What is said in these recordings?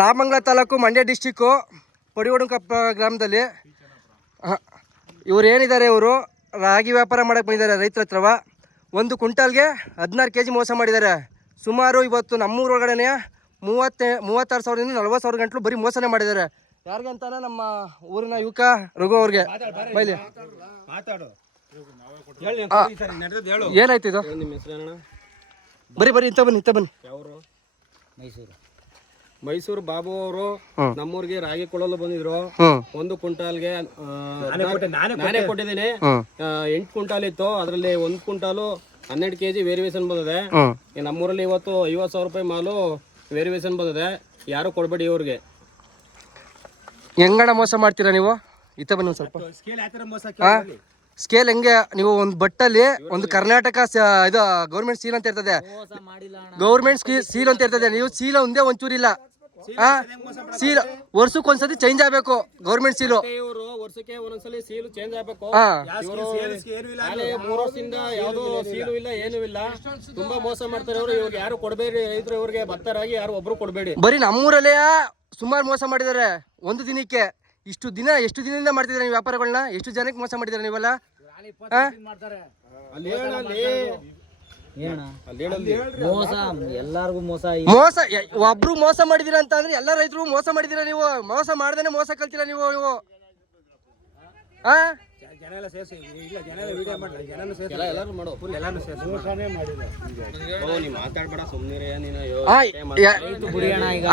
Nagamangala taluk Mandya district ಪಡಿವಡುಕಪ್ಪ ಗ್ರಾಮದಲ್ಲಿ. ಇವ್ರು ಏನಿದ್ದಾರೆ ಇವರು? ರಾಗಿ ವ್ಯಾಪಾರ ಮಾಡಕ್ಕೆ ಬಂದಿದ್ದಾರೆ ರೈತರ ಹತ್ರವ. ಒಂದು ಕ್ವಿಂಟಾಲ್ಗೆ ಹದಿನಾರು ಕೆ ಜಿ ಮೋಸ ಮಾಡಿದ್ದಾರೆ. ಸುಮಾರು ಇವತ್ತು ನಮ್ಮೂರೊಳಗಡೆ ಮೂವತ್ತೆ ಮೂವತ್ತಾರು ಸಾವಿರದಿಂದ ನಲ್ವತ್ತು ಸಾವಿರ ಗಂಟಲು ಬರೀ ಮೋಸನೆ ಮಾಡಿದ್ದಾರೆ. ಯಾರಿಗೆ ಅಂತಾನೆ ನಮ್ಮ ಊರಿನ ಯುವಕ ರಘು ಅವ್ರಿಗೆ? ಬೈಲಿ. ಏನಾಯ್ತು ಇದು? ನಿಮ್ಮ ಹೆಸರು ಬರೀ ಬರೀ ಇಂತ ಬನ್ನಿ ಇಂತ ಬನ್ನಿ. ಮೈಸೂರು. ಮೈಸೂರು ಬಾಬು ಅವರು. ನಮ್ಮೂರಿಗೆ ರಾಗಿ ಕೊಳ್ಳಲು ಬಂದಿದ್ರು. ಒಂದು ಕ್ವಿಂಟಾಲ್ಗೆ ಗೆ ನಾನೇ ಕೊಟ್ಟಿದ್ದೀನಿ. ಎಂಟು ಕ್ವಿಂಟಾಲ್ ಇತ್ತು. ಅದರಲ್ಲಿ ಒಂದು ಕ್ವಿಂಟಾಲು ಹನ್ನೆರಡು ಕೆಜಿ ವೇರಿಯೇಷನ್ ಬಂದಿದೆ. ಈ ನಮ್ಮೂರಲ್ಲಿ ಇವತ್ತು ಐವತ್ತು ಸಾವಿರ ರೂಪಾಯಿ ಮಾಲು ವೇರಿಯೇಷನ್ ಬಂದಿದೆ. ಯಾರು ಕೊಡಬೇಡಿ ಇವ್ರಿಗೆ. ಹೆಂಗಣ ಮೋಸ ಮಾಡ್ತೀರಾ ನೀವು? ಇತ್ತ ಬನ್ನಿ ಒಂದು ಸ್ವಲ್ಪ? ಸ್ಕೇಲ್ ಹೆಂಗೆ ನೀವು ಒಂದು ಬಟ್ಟಲ್ಲಿ ಒಂದು ಕರ್ನಾಟಕ ಸ- ಇದು ಗೌರ್ಮೆಂಟ್ ಸೀಲ್ ಅಂತ ಇರ್ತದೆ. ಗೌರ್ಮೆಂಟ್ ಸೀಲ್ ಅಂತ ಇರ್ತದೆ. ನೀವು ಸೀಲ ಒಂದೇ ಒಂಚೂರಿಲ್ಲ ಹಾ ಸೀಲ್ ವರ್ಷಕ್ಕೆ ಒಂದ್ಸತಿ ಚೇಂಜ್ ಆಗಬೇಕು ಗೌರ್ಮೆಂಟ್ ಸೀಲು ಇವರು ವರ್ಷಕ್ಕೆ ಒಂದೊಂದ್ಸಲಿ ಸೀಲು ಚೇಂಜ್ ಆಗ್ಬೇಕು. ಮೂರು ವರ್ಷದಿಂದ ಯಾವ್ದು ಸೀಲು ಇಲ್ಲ. ಏನು ಇಲ್ಲ. ತುಂಬಾ ಮೋಸ ಮಾಡ್ತಾರೆ ಇವರು. ಇವ್ರಿಗೆ ಯಾರು ಕೊಡಬೇಡಿ ರೈತರು ಇವ್ರಿಗೆ ಭತ್ತರಾಗಿ ಯಾರು ಒಬ್ರು ಕೊಡಬೇಡಿ. ಬರೀ ನಮ್ಮೂರಲ್ಲೇ ಸುಮಾರು ಮೋಸ ಮಾಡಿದ್ದಾರೆ ಒಂದು ದಿನಕ್ಕೆ. ಇಷ್ಟು ದಿನ ಎಷ್ಟು ದಿನದಿಂದ ಮಾಡ್ತಿದ್ರೆ ನೀವು ವ್ಯಾಪಾರಗಳನ್ನ ಎಷ್ಟು ಜನಕ್ಕೆ ಮೋಸ ಮಾಡಿದ್ರೆ ನೀವೆಲ್ಲ? ಮೋಸ ಎಲ್ಲಾರ್ಗು ಮೋಸ ಮೋಸ ಒಬ್ರು ಮೋಸ ಮಾಡಿದೀರ ಅಂತ ಅಂದ್ರೆ ಎಲ್ಲ ರೈತರು ಮೋಸ ಮಾಡಿದೀರ ನೀವು? ಮೋಸ ಮಾಡ್ದೇನೆ ಮೋಸ ಕಲ್ತೀರ ನೀವು ನೀವು? ಆ?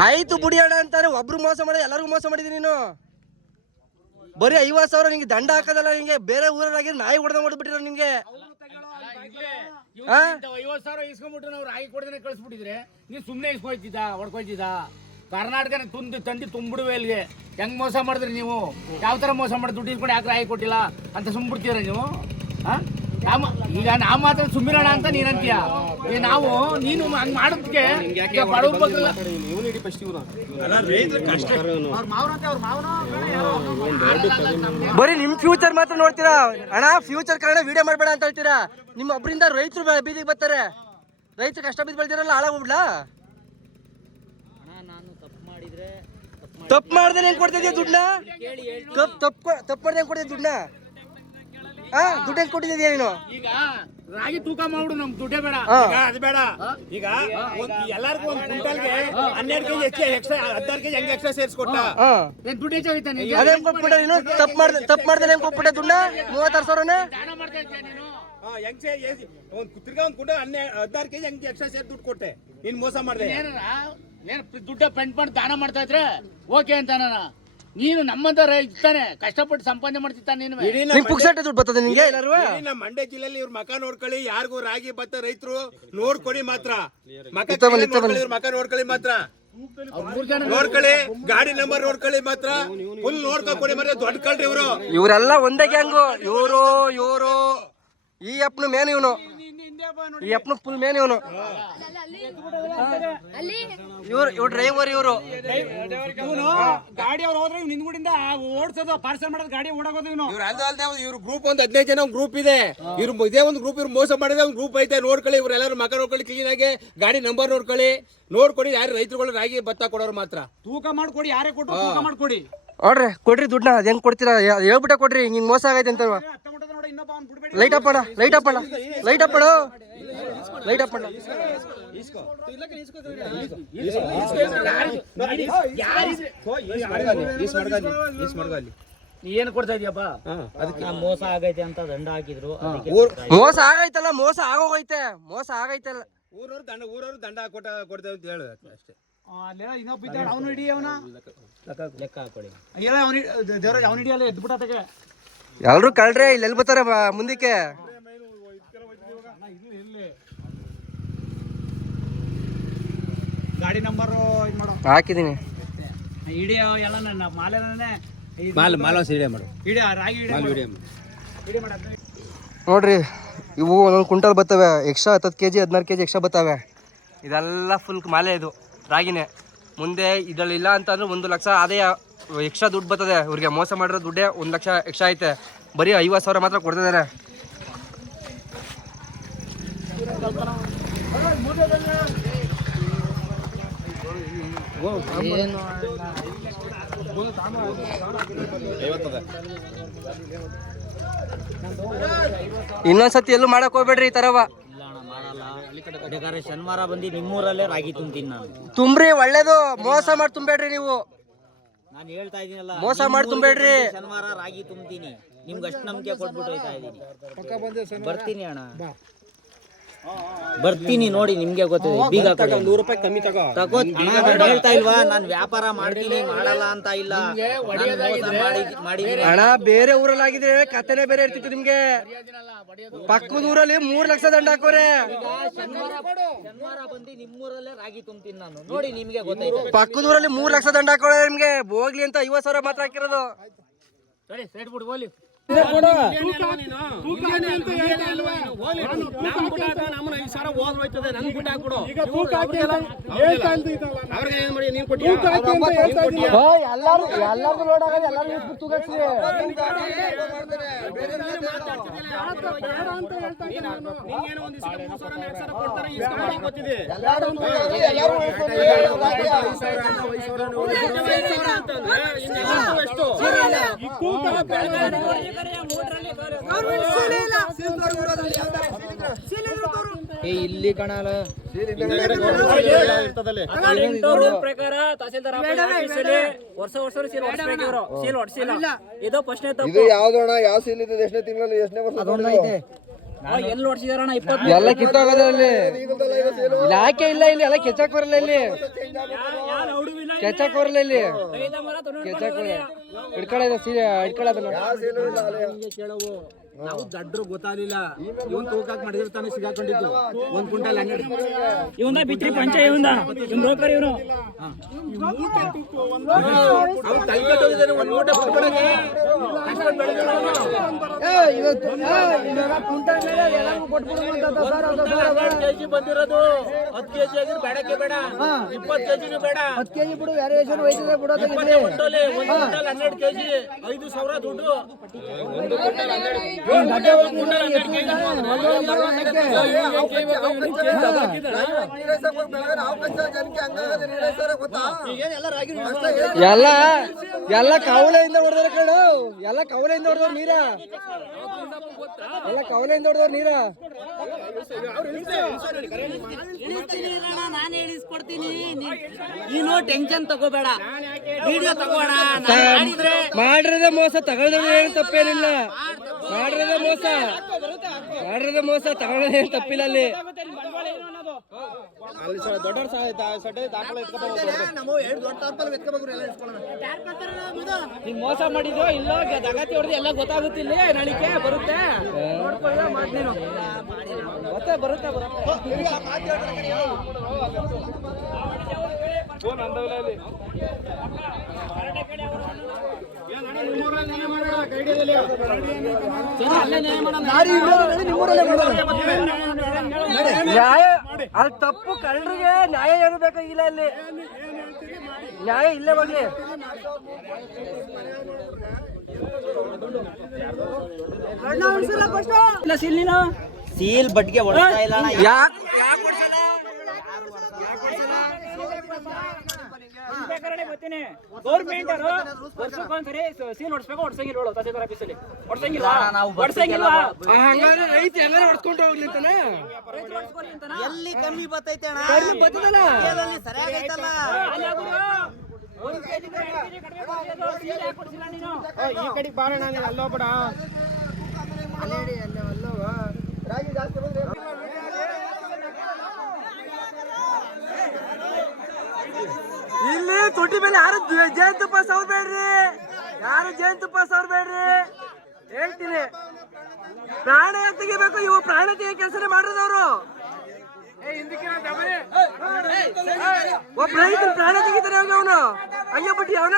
ಆಯ್ತು ಬುಡಿಯೋಣ ಅಂತಾರೆ. ಒಬ್ರು ಮೋಸ ಮಾಡಿ ಎಲ್ಲರಿಗೂ ಮೋಸ ಮಾಡಿದೀನಿ ನೀನು? ಬರೀ ಐವತ್ ಸಾವಿರ ನಿಂಗೆ ದಂಡ ಹಾಕೋದಲ್ಲ ನಿಂಗೆ? ಬೇರೆ ಊರಾಗಿ ನಾಯಿ ಹೊಡೆದ ಹೊಡೆದ್ಬಿಟ್ಟಿರೋ ನಿಮ್ಗೆ ಐವತ್ ಐವತ್ತು ಸಾವಿರ ಇಸ್ಕೊಂಡ್ಬಿಟ್ಟು ನಾವು ರಾಯಿ ಕೊಡದೇನೆ ಕಳಿಸ್ಬಿಟ್ಟಿದ್ರೆ ನೀವು ಸುಮ್ಮನೆ ಇಸ್ಕೊಯ್ತಿದ್ದ ಹೊಡ್ಕೊಯ್ತಿದ್ದ ಕರ್ನಾಟಕನ ತುಂದು ತಂದು ತುಂಬಿಡುವೆ ಇಲ್ಲಿಗೆ. ಹೆಂಗ್ ಮೋಸ ಮಾಡಿದ್ರಿ ನೀವು? ಯಾವ ತರ ಮೋಸ ಮಾಡಿ ದುಡ್ಡು ಇಸ್ಕೊಂಡು ಯಾಕೆ ರಾಯಿ ಕೊಟ್ಟಿಲ್ಲ ಅಂತ ಸುಮ್ಬಿಡ್ತೀರ ನೀವು? ಆ? ನಾವ್ ಈಗ ನಾವು ಮಾತ್ರ ಸುಮ್ಮಿರೋಣ ಅಂತ ನೀನ್ ಅಂತೀಯ? ಏ ನಾವು ನೀನು ಹಂಗ್ ಮಾಡೋದಕ್ಕೆ. ಬರೀ ನಿಮ್ ಫ್ಯೂಚರ್ ಮಾತ್ರ ನೋಡ್ತೀರಾ? ಅಣ್ಣ ಫ್ಯೂಚರ್ ಕಾರಣ ವಿಡಿಯೋ ಮಾಡಬೇಡ ಅಂತ ಹೇಳ್ತೀರಾ? ನಿಮ್ಮ ಒಬ್ಬರಿಂದ ರೈತರು ಬೀದಿಗೆ ಬರ್ತಾರೆ. ರೈತರು ಕಷ್ಟ ಬಿದ್ದು ಬೆಳ್ದಿರಲ್ಲ ಹಾಳಾಗ್ಬಿಡ್ಲಾ ಅಣ್ಣ ನಾನು ತಪ್ಪು ಮಾಡಿದ್ರೆ ತಪ್ಪು ಮಾಡಿದ್ರೆ ಮಾಡ್ದೆ ಹೆಂಗ್ ಕೊಡ್ತಿದ್ಯಾ ದುಡ್ಡನ್ನ? ತಪ್ಪು ತಪ್ಪು ತಪ್ಪು ಮಾಡ್ದೆ ಹೆಂಗ್ ಕೊಡ್ತಿದ್ಯಾ ದುಡ್ಡನ್ನ? ಆ ದುಡ್ಡು ಕೊಟ್ಟಿದ್ಯಾ ನೀನು? ಈಗ ರಾಗಿ ತೂಕ ಮಾಡ್ಬಿಡು ನಮ್ಗೆ ದುಡ್ಡೇ ಬೇಡ. ಹಾ. ಅದು ಬೇಡ. ಈಗ ಒಂದ್ ಎಲ್ಲಾರ್ಗು ಒಂದ್ ಕ್ವಿಂಟಲ್ಗೆ ಹನ್ನೆರಡು ಕೆಜಿ ಹೆಚ್ಚು ಎಕ್ಸ್ಟ್ರಾ ಹದಿನಾರು ಕೆಜಿ ಹಂಗೆ ಎಕ್ಸ್ಟ್ರಾ ಸೇರಿಸ್ಕೊಟ್ಟ. ದುಡ್ಡೇ ಏನ್ ದುಡ್ಡು ಹೆಚ್ಚಾಗೈತೆ ನೀನು ಅದೇ ಕೊಟ್ಬಿಟ್ಟೆ ನೀನು? ತಪ್ಪು ಮಾಡ್ದೆ ತಪ್ಪು ಮಾಡ್ದೆ ಹೆಂಗ್ ಕೊಟ್ಬಿಟ್ಟೆ ದುಡ್ಡನ್ನ ಮೂವತ್ತಾರು ಸಾವಿರನೇ? ದಾನ ಮಾಡ್ತಾ ಇದ್ಯಾ ನೀನು? ಹೆಂಗ್ ಸೇ ಒಂದ್ ತಿರ್ಗಾ ಒಂದ್ ಕುಂಟ ಹನ್ನೆ ಹದಿನಾರು ಕೆಜಿ ಹಂಗೆ ಎಕ್ಸ್ಟ್ರಾ ಸೇರಿ ದುಡ್ಡು ಕೊಟ್ಟೆ. ಇನ್ ಮೋಸ ಮಾಡ್ದೆ. ಏನಾರ ಏನ್ ದುಡ್ಡ ಪೆಂಟ್ ಮಾಡಿ ದಾನ ಮಾಡ್ತಾ ಇದ್ರೆ ಓಕೆ ಅಂತ ನಾನು ನೀನು ನಮ್ಮಂತ ಇರ್ತಾನೆ ಕಷ್ಟಪಟ್ಟು ಸಂಪಾದನೆ ಮಾಡ್ತಿತ್ತಾನೆ ನೀನು. ಇಡೀ ನಿಂಗೆ ನಮ್ಮ ಪುಕ್ಸಟ್ಟೆ ದುಡ್ಡು ಬರ್ತದೆ ನಿಂಗೆ? ಎಲ್ಲರೂ ಇಡೀ ನಮ್ಮ ಮಂಡ್ಯ ಜಿಲ್ಲೆಯಲ್ಲಿ ಇವ್ರ ಮಕ ನೋಡ್ಕೊಳ್ಳಿ ಯಾರಿಗೂ ರಾಗಿ ಭತ್ತ ರೈತರು ನೋಡ್ಕೊಡಿ ಮಾತ್ರ. ಮಕ ಇತ್ತ ಬನ್ನಿ, ಇತ್ತ ನೋಡ್ಕೊಳ್ಳಿ, ಇವ್ರ ಮಕ ನೋಡ್ಕೊಳ್ಳಿ ಮಾತ್ರ. ಮೂರ್ ಜನ ನೋಡ್ಕೊಳ್ಳಿ ಗಾಡಿ ನಂಬರ್ ನೋಡ್ಕೊಳ್ಳಿ ಮಾತ್ರ. ಫುಲ್ ನೋಡ್ಕೊಡಿ ಮಾತ್ರ ದೊಡ್ಡ ಕಳ್ರಿ ಇವರು. ಇವರೆಲ್ಲ ಒಂದೇ ಗ್ಯಾಂಗು ಇವರು ಇವರು ಈ ಅಪ್ಪನ ಮೇನ್ ಇವನು. ಈ ಅಪ್ಪನ ಫುಲ್ ಮೇನ್ ಇವನು. ಇವ್ರು ಇವ್ರು ಡ್ರೈವರ್ ಇವರು. ಗಾಡಿ ಅವ್ರು ಹೋದ್ರೆ ನಿಂದ್ಗುಡಿಂದ ಓಡಿಸೋದು ಪಾರ್ಸಲ್ ಮಾಡೋದು ಗಾಡಿ ಓಡಾಗೋದು ಇವನು. ಇವ್ರ ಅಲ್ದ ಅಲ್ಲದೆ ಇವ್ರ ಗ್ರೂಪ್ ಒಂದ್ ಹದಿನೈದು ಜನ ಗ್ರೂಪ್ ಇದೆ. ಇವ್ರು ಇದೇ ಒಂದು ಗ್ರೂಪ್ ಇವ್ರು ಮೋಸ ಮಾಡಿದ ಒಂದು ಗ್ರೂಪ್ ಐತೆ ನೋಡ್ಕೊಳ್ಳಿ ಇವ್ರು ಎಲ್ಲರೂ ಮಕ ನೋಡ್ಕೊಳ್ಳಿ ಕ್ಲೀನ್ ಆಗಿ ಗಾಡಿ ನಂಬರ್ ನೋಡ್ಕೊಳ್ಳಿ. ನೋಡ್ಕೊಡಿ ಯಾರು ರೈತರುಗಳು ರಾಗಿ ಭತ್ತ ಕೊಡೋರು ಮಾತ್ರ. ತೂಕ ಮಾಡ್ಕೊಡಿ ಯಾರೇ ಕೊಟ್ಟು ತೂಕ ಮಾಡ್ಕೊಡಿ. ನೋಡ್ರಿ ಕೊಡ್ರಿ ದುಡ್ಡನ್ನ. ಅದ್ ಹೆಂಗ್ ಕೊಡ್ತೀರಾ? ಹೇಳ್ಬಿಟ್ಟೆ ಕೊಡ್ರಿ. ಹಿಂಗ್ ಮೋಸ ಆಗೈತೆ ಅಂತ ಲೈಟ್ ಅಪ್ಪಣ ಲೈಟ್ ಅಪ್ಪಣ ಲೈಟ್ ಅಪ್ಪಣ ಲೈಟ್ ಅಪ್ಪಣ ಏನ್ ನೀ ಏನು ಕೊಡ್ತಾ ಇದೀಯಪ್ಪ. ಅದಕ್ಕೆ. ಮೋಸ ಆಗೈತೆ ಅಂತ ದಂಡ ಹಾಕಿದ್ರು. ಮೋಸ ಆಗೈತಲ್ಲ ಮೋಸ ಆಗೋಗೈತೆ. ಮೋಸ ಆಗೈತಲ್ಲ. ಊರವ್ರು ದಂಡ ಊರವ್ರು ದಂಡ ಕೊಟ್ಟ ಕೊಡ್ತೇವೆ ಅಂತ ಹೇಳು ಅಷ್ಟೇ. ಅವನು ಹಿಡಿ ಅವನ? ಲೆಕ್ಕ ಹಾಕೊಳ್ಳಿ ಹೇಳ ಅವನು ದೇವ್ರ ಅವನು ಹಿಡಿಯಲ್ಲ ಎದ್ದು ಬಿಟ್ಟಾತಗೆ ಎಲ್ರು ಕಳ್ರೆ ಇಲ್ಲಿ ಎಲ್ಲಿ ಬರ್ತಾರೆ ಬ- ಮುಂದಕ್ಕೆ? ಗಾಡಿ ನಂಬರ್ ಇದು ಮಾಡೋ. ಹಾಕಿದೀನಿ. ಹಿಡಿಯ ಎಲ್ಲ ನನ್ನ ಮಾಲೆನೇ ಮಾಲ್ ಮಾಲ್ ಸೀಡೆ ಮಾಡು. ಹಿಡಿಯ ರಾಗಿ ಹಿಡಿಯ ಮಾಲ್ ಇಡಿ ನೋಡ್ರಿ ಇವು ಒಂದೊಂದು ಕುಂಟಲ್ ಬರ್ತವೆ ಎಕ್ಸ್ಟ್ರಾ ಹತ್ತು ಕೆ ಜಿ ಹದಿನಾರು ಕೆ ಜಿ ಎಕ್ಸ್ಟ್ರಾ ಬರ್ತವೆ. ಇದೆಲ್ಲ ಫುಲ್ ಮಾಲೆ ಇದು. ರಾಗಿನೇ. ಮುಂದೆ ಇದರಲ್ಲಿ ಇಲ್ಲ ಅಂತಂದ್ರೆ ಒಂದು ಲಕ್ಷ ಅದೇ ಎಕ್ಸ್ಟ್ರಾ ದುಡ್ಡು ಬರ್ತದೆ. ಇವ್ರಿಗೆ ಮೋಸ ಮಾಡಿರೋ ದುಡ್ಡೇ ಒಂದು ಲಕ್ಷ ಎಕ್ಸ್ಟ್ರಾ ಐತೆ. ಬರೀ ಐವತ್ತು ಸಾವಿರ ಮಾತ್ರ ಕೊಡ್ತಿದ್ದಾರೆ ಇನ್ನೊಂದ್ಸತಿ ಎಲ್ಲೂ ಮಾಡಕ್ ಹೋಗ್ಬೇಡ್ರಿ ಈ ತರವ. ಬೇಕಾದ್ರೆ ಶನಿವಾರ ಬಂದು ನಿಮ್ಮೂರಲ್ಲೇ ರಾಗಿ ತುಂಬ್ತೀನಿ ನಾನು. ತುಂಬ್ರಿ ಒಳ್ಳೇದು. ಮೋಸ ಮಾಡಿ ತುಂಬೇಡ್ರಿ ನೀವು. ನಾನು ಹೇಳ್ತಾ ಇದೀನಲ್ಲ ಮೋಸ ಮಾಡಿ ತುಂಬೇಡ್ರಿ ಶನಿವಾರ ರಾಗಿ ತುಂಬ್ತೀನಿ. ನಿಮ್ಗೆ ಅಷ್ಟು ನಂಬಿಕೆ ಕೊಟ್ಬಿಟ್ಟು ಹೋಯ್ತಾ ಇದೀನಿ ಬರ್ತೀನಿ ಅಣ್ಣ. ಬರ್ತೀನಿ ನೋಡಿ ನಿಮ್ಗೆ ಗೊತ್ತಿದೆ ಬೀಗ. ನೂರು ರೂಪಾಯಿ ಕಮ್ಮಿ ತಗೋ. ತಗೋ ನಾನು ಹೇಳ್ತಾ ಇಲ್ವಾ? ನಾನು ವ್ಯಾಪಾರ ಮಾಡ್ತೀನಿ ಮಾಡಲ್ಲ ಅಂತ ಇಲ್ಲ. ಹಣ ಬೇರೆ ಊರಲ್ಲಿ ಆಗಿದೆ ಕತೆನೆ ಬೇರೆ ಇರ್ತಿತ್ತು ನಿಮ್ಗೆ. ಪಕ್ಕದ ಊರಲ್ಲಿ ಮೂರ್ ಲಕ್ಷ ದಂಡ ಹಾಕೋರೆ. ಶನಿವಾರ ಬಂದು ನಿಮ್ಮೂರಲ್ಲೇ ರಾಗಿ ತುಂಬ್ತೀನಿ ನಾನು ನೋಡಿ ನಿಮ್ಗೆ ಗೊತ್ತಾಯ್ತು ಪಕ್ಕದ ಊರಲ್ಲಿ ಮೂರ್ ಲಕ್ಷ ದಂಡ ಹಾಕೋರೆ ನಿಮ್ಗೆ. ಹೋಗ್ಲಿ ಅಂತ ಐವತ್ ಸಾವಿರ ಮಾತ್ರ ಹಾಕಿರೋದು. ಸರಿ ಸೈಡ್ ಬಿಡು ಹೋಗ್ಲಿ. ಏನ್ ಮಾಡಿ ನೀನ್ ಕೊಟ್ಟಿಯ ಎಲ್ಲಾರು ಎಲ್ಲಾರು ನೋಡಾಗ ಎಲ್ಲಾರು ಏ ಇಲ್ಲಿ ಕಣಲ್ಲ ಪ್ರಕಾರ ತಹಸೀಲ್ದಾರ್ ವರ್ಷ ವರ್ಷ ಇದು ಯಾವ್ದಣ್ಣ ಯಾವ ಸೀಲ್ ಇದೆ ಎಲ್ಲಿ ಎಲ್ಲ ಕಿತ್ತೋಗೋದ್ರಲ್ಲಿ ಇಲ್ಲಿ ಯಾಕೆ ಇಲ್ಲ ಇಲ್ಲಿ ಎಲ್ಲ ಕೆಚ್ಚಕ್ ಬರಲ್ಲ ಇಲ್ಲಿ ಕೆಚ್ಚಕ್ ಬರಲ್ಲ ಇಲ್ಲಿ ಹಿಡ್ಕೊಳ್ಳೋದು ಸೀರೆ ಹಿಡ್ಕೊಳ್ಳೋದನ್ನ ನಾವು ದಡ್ರು ಗೊತ್ತಾಗಲಿಲ್ಲ. ಇವನ್ ತೂಕಾಕ್ ಮಾಡಿರ್ತಾನೆ ಸಿಗಾಕೊಂಡಿದ್ದು. ಒಂದ್ ಕುಂಟಲ್ ಹನ್ನೆರಡು. ಇವಂದ ಬಿತ್ರಿ ಪಂಚ ಇವಂದ. ಇವ್ನ್ ಬ್ರೋಕರ್ ಇವನು. ಕೆಜಿ ಬಂದಿರೋದು. ಹತ್ತು ಕೆಜಿ ಆಗಿದ್ರೆ ಬೇಡಕ್ಕೆ ಬೇಡ. ಇಪ್ಪತ್ತು ಕೆಜಿನೂ ಬೇಡ. ಯಾರು ಕ್ವಿಂಟಲ್ ಒಂದು ಕ್ವಿಂಟಲ್ ಹನ್ನೆರಡು ಕೆಜಿ ಐದು ಸಾವಿರ ದುಡ್ಡು. ಎಲ್ಲ ಎಲ್ಲ ಕವಲೆಯಿಂದ ಹೊಡೆದ್ರ ಕಡು ಎಲ್ಲ ಕವಲೆಯಿಂದ ಹೊಡೆದವ್ರು ನೀರ ಎಲ್ಲ ಕವಲೆಯಿಂದ ಹೊಡೆದವ್ರು ನೀರ ನಾನು ಟೆನ್ಷನ್ ತಗೋಬೇಡ ವಿಡಿಯೋ ತಗೋಣ ಮೋಸ ತಗೊಳ್ದ್ರೆ ಏನು ತಪ್ಪೇನಿಲ್ಲ ಮಾಡಿರೋದೇ ಮೋಸ. ಮಾಡ್ರದ ಮೋಸ ತಗೊಳ್ಳೋದೇ ತಪ್ಪಿಲ್ಲ ಅಲ್ಲಿ ಅಲ್ಲಿ ಸ- ದೊಡ್ಡವ್ರ ಸಹ ಸಡ್ಡೆ ದಾಖಲೆ ಎತ್ಕೊಂಡು ಹಿಂಗ್ ಮೋಸ ಮಾಡಿದ್ಯೋ ಇಲ್ಲ ಜಗತ್ತಿ ಹೊಡೆದು ಎಲ್ಲ ಗೊತ್ತಾಗುತ್ತೆ ಇಲ್ಲಿ ನಾಳಿಕೆ ಬರುತ್ತೆ. ನೋಡ್ಕೊಳ್ಳ ಮಾತ್ ನೀನು. ಮತ್ತೆ ಬರುತ್ತೆ ಬರುತ್ತೆ. ನ್ಯಾಯ ಅಲ್ಲಿ ತಪ್ಪು. ಕಳ್ಳರಿಗೆ ನ್ಯಾಯ ಏನು ಬೇಕಾಗಿಲ್ಲ ಅಲ್ಲಿ ನ್ಯಾಯ ಇಲ್ಲೇ ಬರ್ಲಿ ಸೀಲ್ ಬಟ್ಗೆ ಹೊಡ್ತಾ ಇಲ್ಲ ಅಣ್ಣ. ಬೇಕಾದ್ರೆ ಬರ್ತೀನಿ. ಗೌರ್ಮೆಂಟ್ ವರ್ಷಕ್ಕೊಂದ್ಸರಿ ಸೀಲ್ ಹೊಡ್ಸ್ಬೇಕು ಹೊಡ್ಸಂಗಿಲ್ಲ ಹೇಳು ತಹಸೀಲ್ದಾರ್ ಆಫೀಸಲ್ಲಿ ಹೊಡ್ಸಂಗಿಲ್ಲ. ನಾವು ಹೊಡ್ಸಂಗಿಲ್ಲ. ಹಂಗಾದ್ರೆ ರೈತ ಎಲ್ಲರೂ ಹೊಡ್ಸ್ಕೊಂಡು ಹೋಗ್ಲಿ ಅಂತಾನೆ? ಎಲ್ಲಿ ಕಮ್ಮಿ ಬರ್ತೈತೆ ಅಣ್ಣ? ಬರ್ತದಲ್ಲ ಸ್ಕೇಲಲ್ಲಿ ಸರಿಯಾಗೈತಲ್ಲ ಒಂದ್ ಕೆಜಿ ಕಡಿಮೆ ಕೊಡ್ಸಿದ್ದು, ಸೀಲ್ ಅಲ್ಲೋ ಕೊಡ್ಸಿಲ್ಲ ನೀನು. ಈ ಕಡೆಗೆ ರಾಗಿ ಜಾಸ್ತಿ ಅಲ್ಲೋಗ್ಬೇಡ ತೊಟ್ಟಿ ಮೇಲೆ ಯಾರು ಜೇನುತುಪ್ಪ ಸವರ್ಬೇಡ್ರಿ ಯಾರು ಜೇನುತುಪ್ಪ ಸವರ್ಬೇಡ್ರಿ ಹೇಳ್ತೀನಿ. ಪ್ರಾಣ ತೆಗಿಬೇಕು ಇವು ಪ್ರಾಣ ತೆಗಿಯೋ ಕೆಲಸನೇ ಮಾಡಿರೋದವ್ರು ಒಬ್ಬ ರೈತರು ಪ್ರಾಣ ತೆಗಿತಾರೆ ಅವಾಗ ಅವನು. ಹಂಗೆ ಬಿಟ್ಟಿ ಅವನ?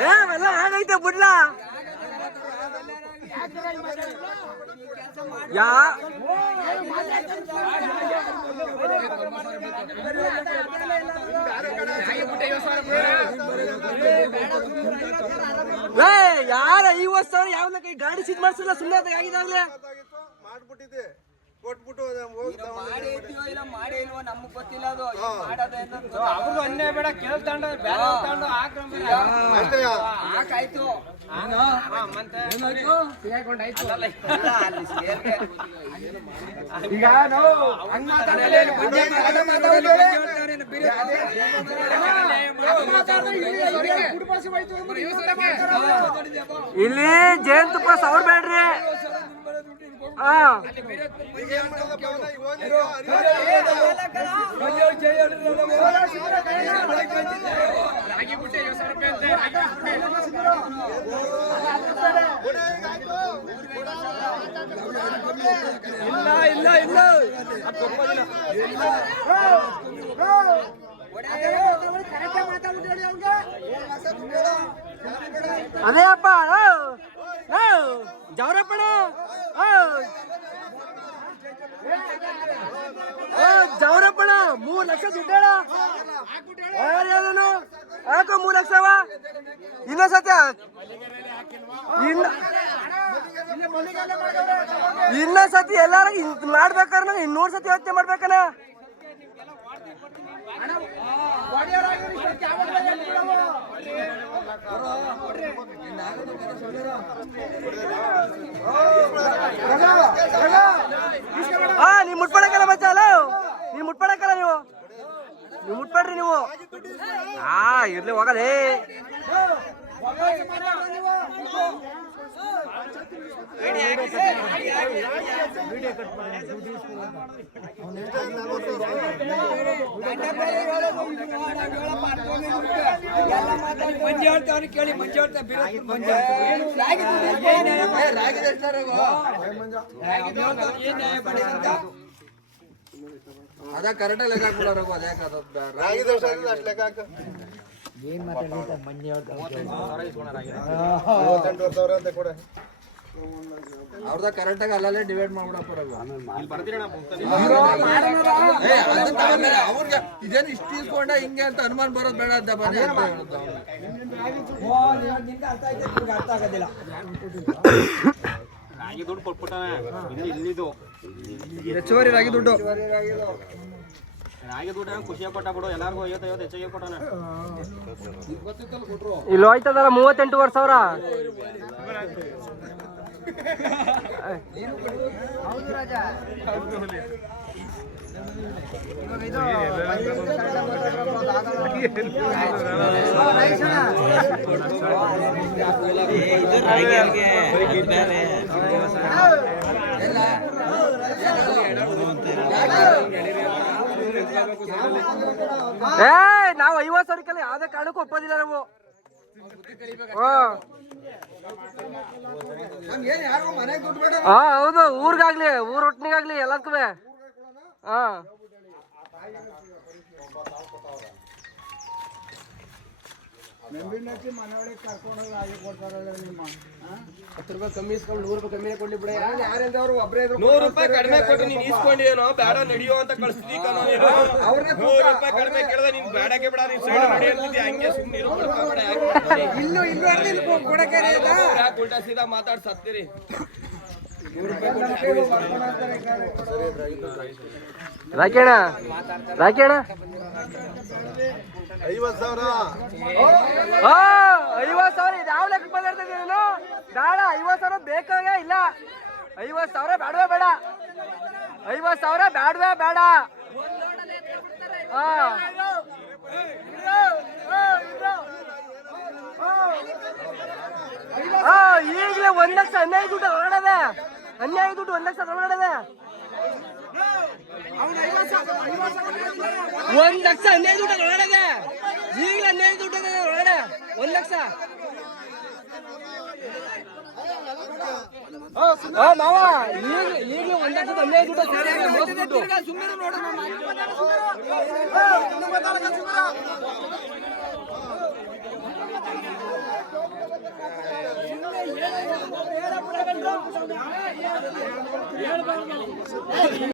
ಏ ಬಿಡ್ಲಾ? ಯಾ? ಯಾರ ಐವತ್ ಸಾವಿರ ಯಾವ್ದಕ್ಕೆ ಗಾಡಿ ಸಿದ್ ಮಾಡ್ಸಲ್ಲ ಸುಮ್ಮನೆ ಆಗಿದಾಗ್ಲೇ ಕೊಟ್ಬಿಟ್ಟು ಇಲ್ಲ ಮಾಡೇ ಇಲ್ವೋ ನಮಗ್ ಗೊತ್ತಿಲ್ಲ ಅದು ಅನ್ಯಾಯ ಬೇಡ ಕೇಳ್ತಾಂಡ ಬೇರೆ ತಗೊಂಡು ಅಷ್ಟೇ ಹಾಕಾಯ್ತು ಈಗ ಇಲ್ಲಿ ಜಯಂತಪ್ಪ ಸಾವಿರ ಬೇಡ್ರಿ ಹಾ ಈಗ ಏನ್ ಮಾಡೋದಪ್ಪ ಅವ್ನ? ಈಗ ಹೋಗಿರೋ ಅರಿವು- ಇಲ್ಲ ಇಲ್ಲ ಇಲ್ಲ ಅದೇ ಅಪ್ಪ ಜವರಪ್ಪಣ ಜವರಪ್ಪಣ ಮೂರ್ ಲಕ್ಷ ದುಡ್ಡೇಳ. ಯಾಕೋ ಮೂರ್ ಲಕ್ಷವ ಇನ್ನೊಂದ್ಸತಿ ಇನ್ನ ಇನ್ನೊಂದ್ಸತಿ ಎಲ್ಲಾರ ಮಾಡ್ಬೇಕಾರ ಇನ್ನೂರ್ ಸತಿ ಯೋಚನೆ ಮಾಡ್ಬೇಕನ? ಹಾ ನೀವ್ ಮುಟ್ಪಡಕ್ಕಲ್ಲ ಮಚ್ಚ ಅಲ್ಲ ನೀವ್ ಮುಟ್ಪಡಕ್ಕಲ್ಲ ನೀವು? ನೀವು ಮುಟ್ಬೇಡ್ರಿ ನೀವು. ಆ ಇರ್ಲಿ ಹೋಗಲೇ. ಮಂಜಿ ಹೇಳ್ತಾವ್ರಿ ಕೇಳಿ ಮಂಜಿ ಅದ ಕರೆಕ್ಟ್ ಲೆಕ್ಕ ಹಾಕ್ಬಿಡೋರು ಅದೇ ರಾಗಿ ದೋಸೆ ಅಂದ್ರೆ ಅಷ್ಟ್ ಲೆಕ್ಕ ಹಾಕು. ಮೂವತ್ತೆಂಟುವರೆ ಸಾವಿರ ಅಂತ ಕೊಡೆ ಅವ್ರದ ಕರೆಕ್ಟ್ ಆಗಿ ಅಲ್ಲಲ್ಲೇ ಡಿವೈಡ್ ಮಾಡ್ಬಿಡಪ್ಪ ಅವ್ರಿಗೆ ಇದೇನು ಇಷ್ಟು ಇಸ್ಕೊಂಡ ಹಿಂಗೆ ಅಂತ ಅನುಮಾನ ಬರೋದು ಬೇಡ ಅಂತ ಬನ್ನಿ ಅಂತ ಹೇಳುದು. ಅವ್ನು. ಹೆಚ್ಚುವರಿ ರಾಗಿ ದುಡ್ಡು. ಇಲ್ಲಿ ಹೋಯ್ತದಲ್ಲ ಮೂವತ್ತೆಂಟುವರೆ ಸಾವಿರ. ಏ ನಾವು ಐವತ್ತು ಸಾವಿರಕ್ಕೆಲ್ಲ ಯಾವ್ದೇ ಕಾರಣಕ್ಕೂ ಒಪ್ಪೋದಿಲ್ಲ ನಾವು. ಹಾ. ಹೌದು ಊರ್ಗಾಗ್ಲಿ ಊರ್ ಒಟ್ಟಿಗಾಗ್ಲಿ ಎಲ್ಲದಕ್ಕೂ ಹಾ ನೂರು ರೂಪಾಯಿ ಕಡಿಮೆ ಕೊಟ್ಟು ನೀನು ಇಸ್ಕೊಂಡಿಯೇನೋ? ಬೇಡ ನಡೆಯೋ ಅಂತ ಕಳಿಸ್ತೀವಿ ಕಣೋ ನೀನು. ನೂರು ರೂಪಾಯಿ ಕಡಿಮೆ ಕೇಳಿದ ನೀನು ಬೇಡಕ್ಕೆ ಬೇಡ ನೀನ್ ಸೈಡ್ ನಡಿ ಅಂತಿದ್ದೆ ಹಂಗೆ ಸುಮ್ಮನೆ ಇಲ್ಲೂ ಯಾಕೆ ಉಲ್ಟಾ ಸೀದಾ ಮಾತಾಡ್ ಸತ್ತೀರಿ. ರಾಕೇಣ ರಾಕೇಣ. ಐವತ್ತು ಸಾವಿರ. ಐವತ್ತು ಸಾವಿರ ಇದು. ಯಾವ ಲೆಕ್ಕ ಬೇಡ, ಐವತ್ತು ಸಾವಿರ ಬೇಕಾಗೇ ಇಲ್ಲ. ಐವತ್ತು ಸಾವಿರ ಬೇಡವೇ ಬೇಡ. ಐವತ್ತು ಸಾವಿರ ಬೇಡವೇ ಬೇಡ. ಈಗಲೇ ಒಂದ್ ಲಕ್ಷ ಹನ್ನೆರಡು ದುಡ್ಡು ಹೊರಡದೆ ಹನ್ನೆರಡು ದುಡ್ಡು ಒಂದ್ ಲಕ್ಷ ಹೊರಗಡೆ ಒಂದ್ ಲಕ್ಷ ಹನ್ನೆರಡು ದುಡ್ಡು ಹೊರಗಡೆ ಈಗಲೇ ಹನ್ನೆರಡು ದುಡ್ಡು ಇದೆ ಹೊರಗಡೆ ಒಂದ್ ಲಕ್ಷ ಆ, ಮಾವ ಈಗ ಈಗಲೇ ಒಂದ್ ಲಕ್ಷದ ಹನ್ನೆರಡು ದುಡ್ಡು ಸೇರಿದೆ, ಮೋಸ ದುಡ್ಡು